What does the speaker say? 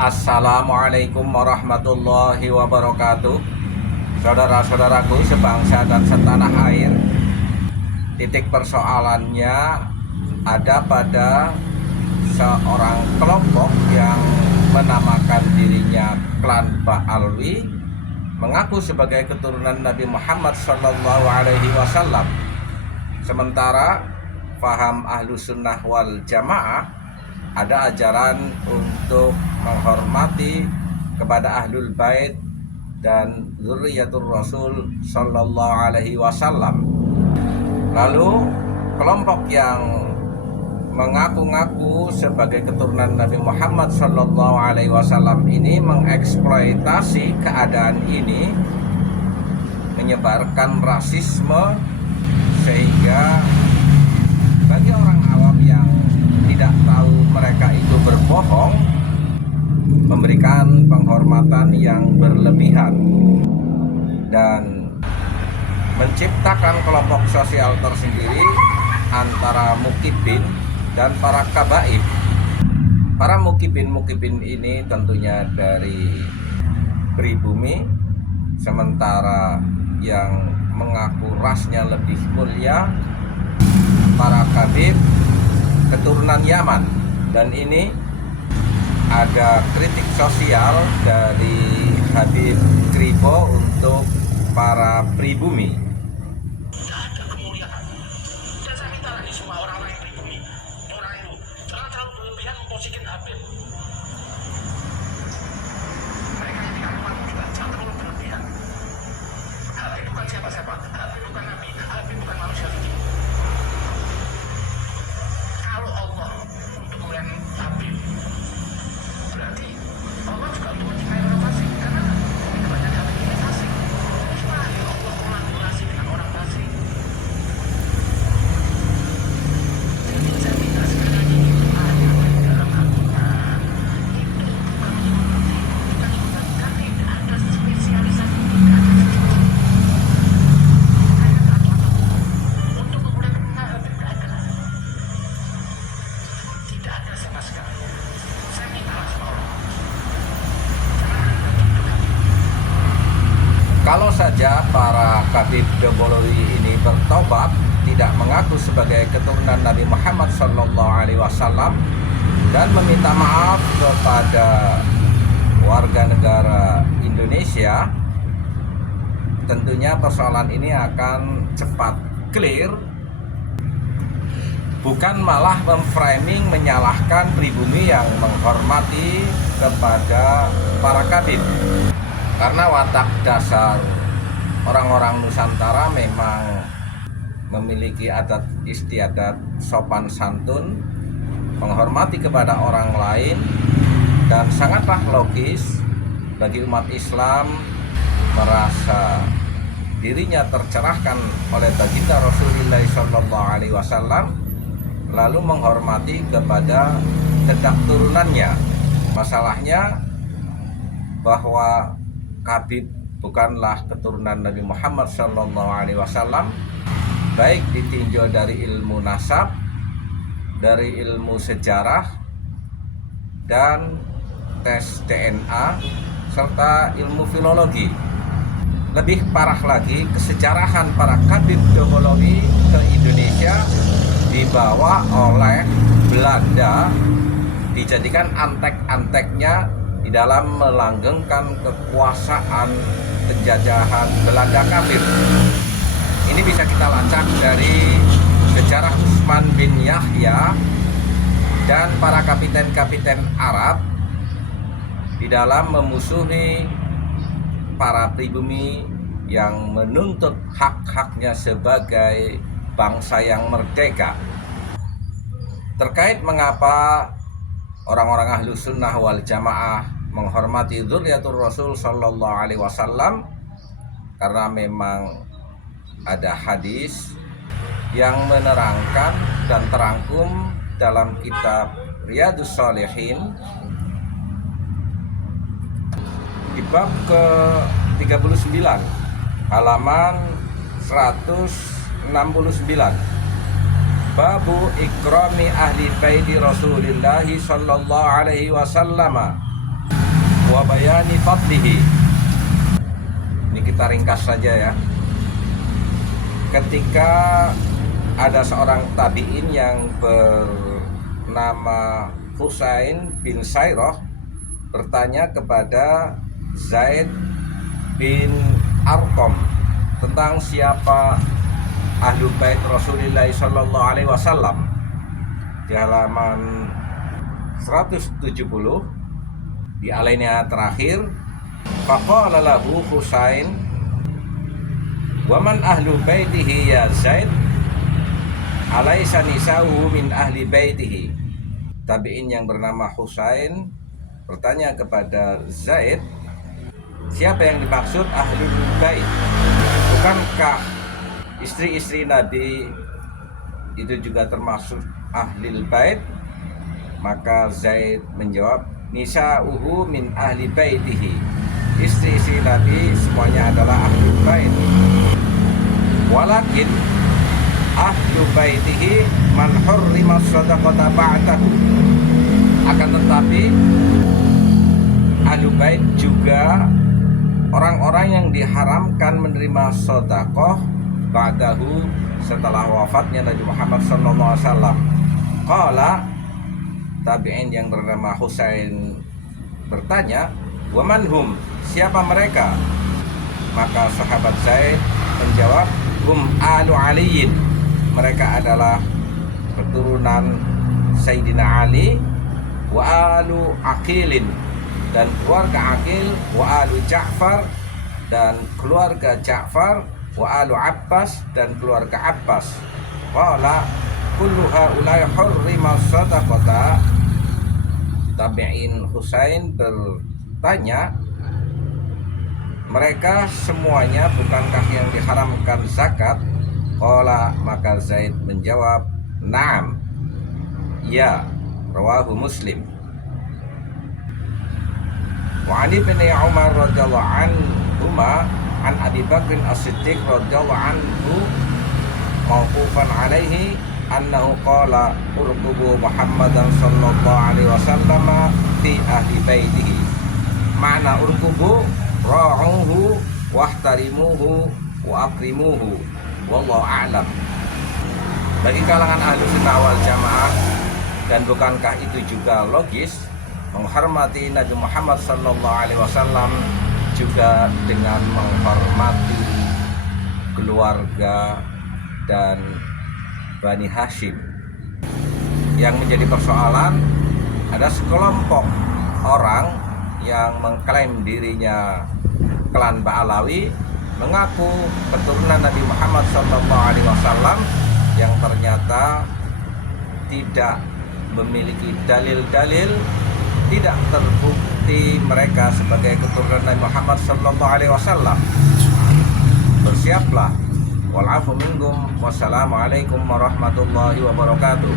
Assalamualaikum warahmatullahi wabarakatuh. Saudara-saudaraku sebangsa dan setanah air, titik persoalannya ada pada seorang kelompok yang menamakan dirinya klan Ba'alwi, mengaku sebagai keturunan Nabi Muhammad SAW. Sementara paham Ahlus Sunnah wal Jamaah ada ajaran untuk menghormati kepada Ahlul Bait dan Zurriyatur Rasul Sallallahu Alaihi Wasallam. Lalu kelompok yang mengaku-ngaku sebagai keturunan Nabi Muhammad Sallallahu Alaihi Wasallam ini mengeksploitasi keadaan ini, menyebarkan rasisme, sehingga bagi orang awam yang tidak tahu mereka itu berbohong, memberikan penghormatan yang berlebihan dan menciptakan kelompok sosial tersendiri antara mukibin dan para kabaib. Para mukibin ini tentunya dari pribumi, sementara yang mengaku rasnya lebih mulia para kabib keturunan Yaman. Dan ini ada kritik sosial dari Habib Kribo untuk para pribumi. Tidak ada kemuliaan. Dan saya minta lagi semua orang-orang yang pribumi, orang itu jangan terlalu berlebihan memposikin Habib. Mereka yang tidak kuat juga jangan terlalu berlebihan. Habib bukan siapa-siapa, Habib bukan Nabi, Habib bukan manusia suci. Kalau Allah untuk kemuliaan Habib, berarti Allah juga untuk mencintai orang fasik, karena kebanyakan Habib ini fasik. Mustahil Allah kolaborasi dengan orang fasik. Jadi saya minta sekali lagi, ayat dalam Al-Quran itu bukan menyebut tidak ada spesialisasi, tidak ada ayat atau untuk kemuliaan Habib tidak ada. Tidak ada sama sekali. Saya mintalah sama Allah. Kalau saja para Habib Dobolowi ini bertobat, tidak mengaku sebagai keturunan Nabi Muhammad SAW dan meminta maaf kepada warga negara Indonesia, tentunya persoalan ini akan cepat clear, bukan malah memframing menyalahkan pribumi yang menghormati kepada para kabib. Karena watak dasar orang-orang Nusantara memang memiliki adat istiadat sopan santun, menghormati kepada orang lain, dan sangatlah logis bagi umat Islam merasa dirinya tercerahkan oleh baginda Rasulullah SAW, lalu menghormati kepada dedak turunannya. Masalahnya bahwa Habib bukanlah keturunan Nabi Muhammad SAW, baik ditinjau dari ilmu nasab, dari ilmu sejarah, dan tes DNA, serta ilmu filologi. Lebih parah lagi, kesejarahan para Habib Dobolowi ke Indonesia dibawa oleh Belanda, dijadikan antek-anteknya di dalam melanggengkan kekuasaan penjajahan Belanda kafir. Ini bisa kita lacak dari sejarah Utsman bin Yahya dan para kapiten-kapiten Arab di dalam memusuhi para pribumi yang menuntut hak-haknya sebagai bangsa yang merdeka. Terkait mengapa orang-orang Ahlus Sunnah wal Jamaah menghormati Dzurriyyatur Rasul Sallallahu Alaihi Wasallam, karena memang ada hadis yang menerangkan dan terangkum dalam kitab Riyadhus Shalihin di bab ke-39 halaman 169, Babu ikrami ahli baiti Rasulillah sallallahu alaihi wasallam wa bayani fadlihi. Ini kita ringkas saja ya. Ketika ada seorang tabi'in yang bernama Husain bin Sairah bertanya kepada Zaid bin Arqam tentang siapa ahlu bait Rasulullah sallallahu alaihi wasallam. Di halaman 170 di alinea terakhir, faqala lahu Husain, wa man ahlu baitihi ya Zaid, alaysa nisa'uhu min ahli baitihi. Tabi'in yang bernama Husain bertanya kepada Zaid, siapa yang dimaksud ahlul bait? Bukankah istri-istri Nabi itu juga termasuk ahlul bait? Maka Zaid menjawab, nisa'uhu min ahli baitihi. Istri-istri Nabi semuanya adalah ahlul bait. Walakin ahlu baitihi man hurrima shadaqata ba'dahu. Akan tetapi ahlu bait juga orang-orang yang diharamkan menerima sedekah ba'dahu setelah wafatnya Nabi Muhammad SAW. Qala, tabi'in yang bernama Husain bertanya, wa man hum, siapa mereka? Maka sahabat Zaid menjawab, hum alu aliyin, mereka adalah keturunan Sayyidina Ali, wa alu Aqilin, dan keluarga Aqil, wa alu Ja'far, dan keluarga Ja'far, wa alu Abbas, dan keluarga Abbas. Qala kullu haula'i hurrima shadaqata. Tabi'in Husain bertanya, mereka semuanya bukankah yang diharamkan zakat? Qala, maka Zaid menjawab, na'am, ya, rawahu Muslim. Wa Ali bin Umar radhiyallahu anhuma an Abi Bakr As-Siddiq radhiyallahu anhu mauqufan alaihi annahu qala urqubu Muhammadan sallallahu alaihi wasallam fi ahli baitihi. Makna urqubu ra'uhu wahtarimuhu wa akrimuhu wallahu a'lam. Bagi kalangan ahlu sunnah wal jamaah, dan bukankah itu juga logis, menghormati Nabi Muhammad SAW juga dengan menghormati keluarga dan Bani Hashim. Yang menjadi persoalan, ada sekelompok orang yang mengklaim dirinya klan Ba'alawi, mengaku keturunan Nabi Muhammad SAW, yang ternyata tidak memiliki dalil-dalil, tidak terbukti mereka sebagai keturunan Nabi Muhammad SAW. Bersiaplah. Wal afu minkum. Wassalamualaikum warahmatullahi wabarakatuh.